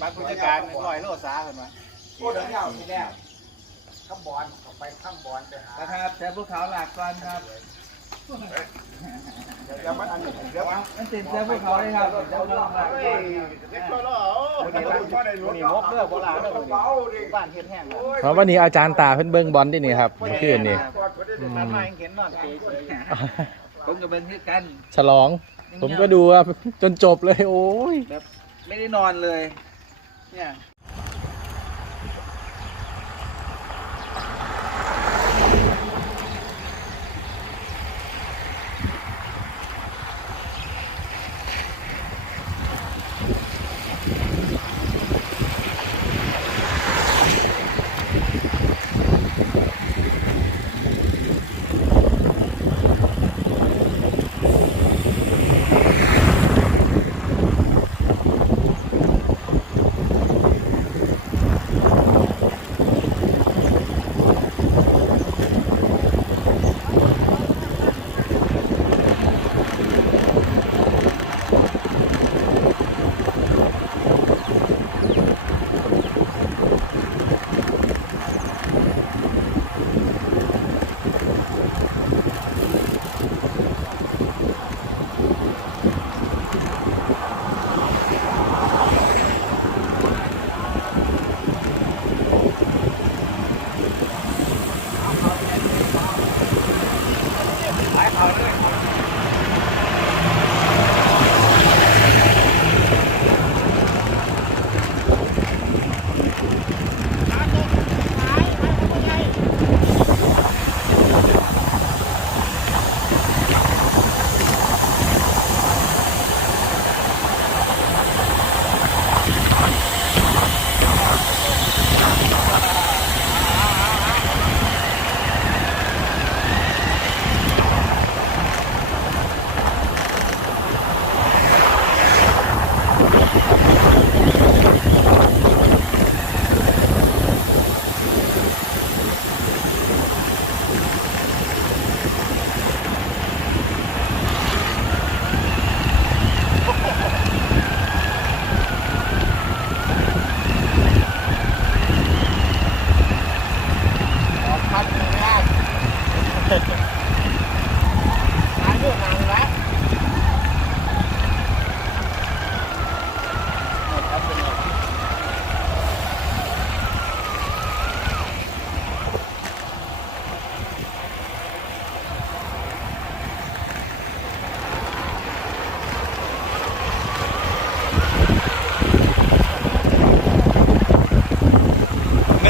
บัตรผู้จัดการร้อยโลสาเห็นไหมโอ้เดี๋ยวเอาที่แล้วข้ามบอลออกไปข้ามบอลไปหานะครับแต่ภูเขาหลักก่อนครับเดี๋ยวมันอันนี้เดี๋ยวมันติดแต่ภูเขาเลยครับเดี๋ยวเราหลักก่อนเล็กตัวแล้ววันนี้วันนี้มกเลือกโบราณเลือกบ้านเฮ็ดแห้งเพราะวันนี้อาจารย์ตาเพิ่นเบิ่งบอลที่นี่ครับเมื่อคืนนี่มันมาเห็นนอนเฉยผมก็เป็นที่กัน ฉลอง ผมก็ดูว่าจนจบเลยโอ้ยไม่ได้นอนเลย เ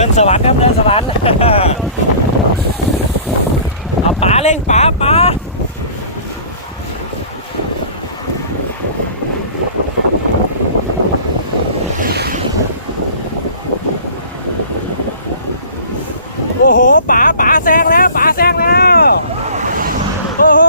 นสวรรค์ครับเดินสวรรค์เอาป๋าเร่งป๋าป๋าโอ้โหป๋าป๋าแซงเลยป๋าแซงแล้ว โอ้โห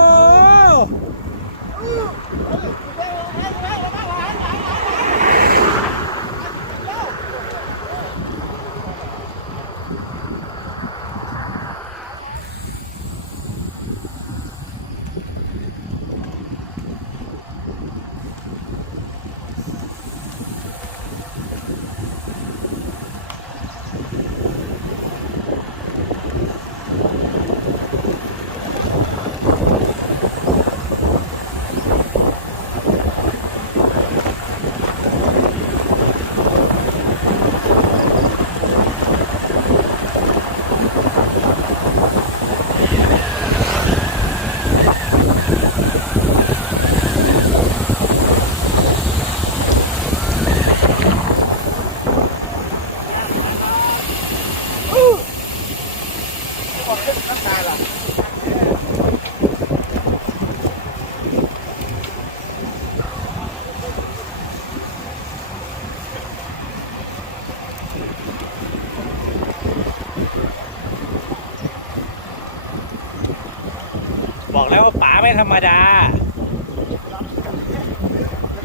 บอกแล้วว่าป๋าไม่ธรรมดา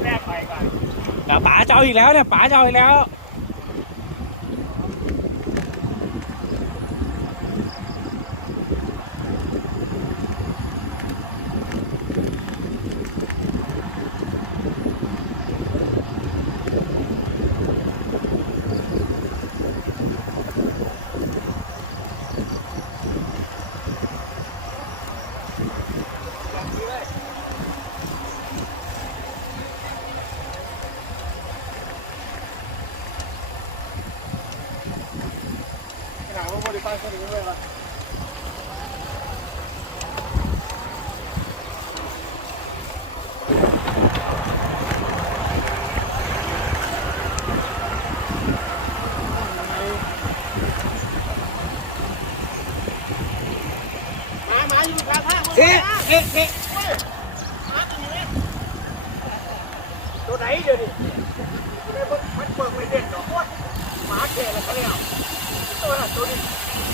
แรกไปก่อนป๋าจะเอาอีกแล้วเนี่ยป๋าจะเอาอีกแล้วาว่าบริการคนนี้เลยว่ะเอ๊ะเอ๊ะเอ๊ะตัวไหนเดี๋ยวนี้มันเปิดไม่เด็ดหรอกหมาแก่แล้วเขาแล้ว toda.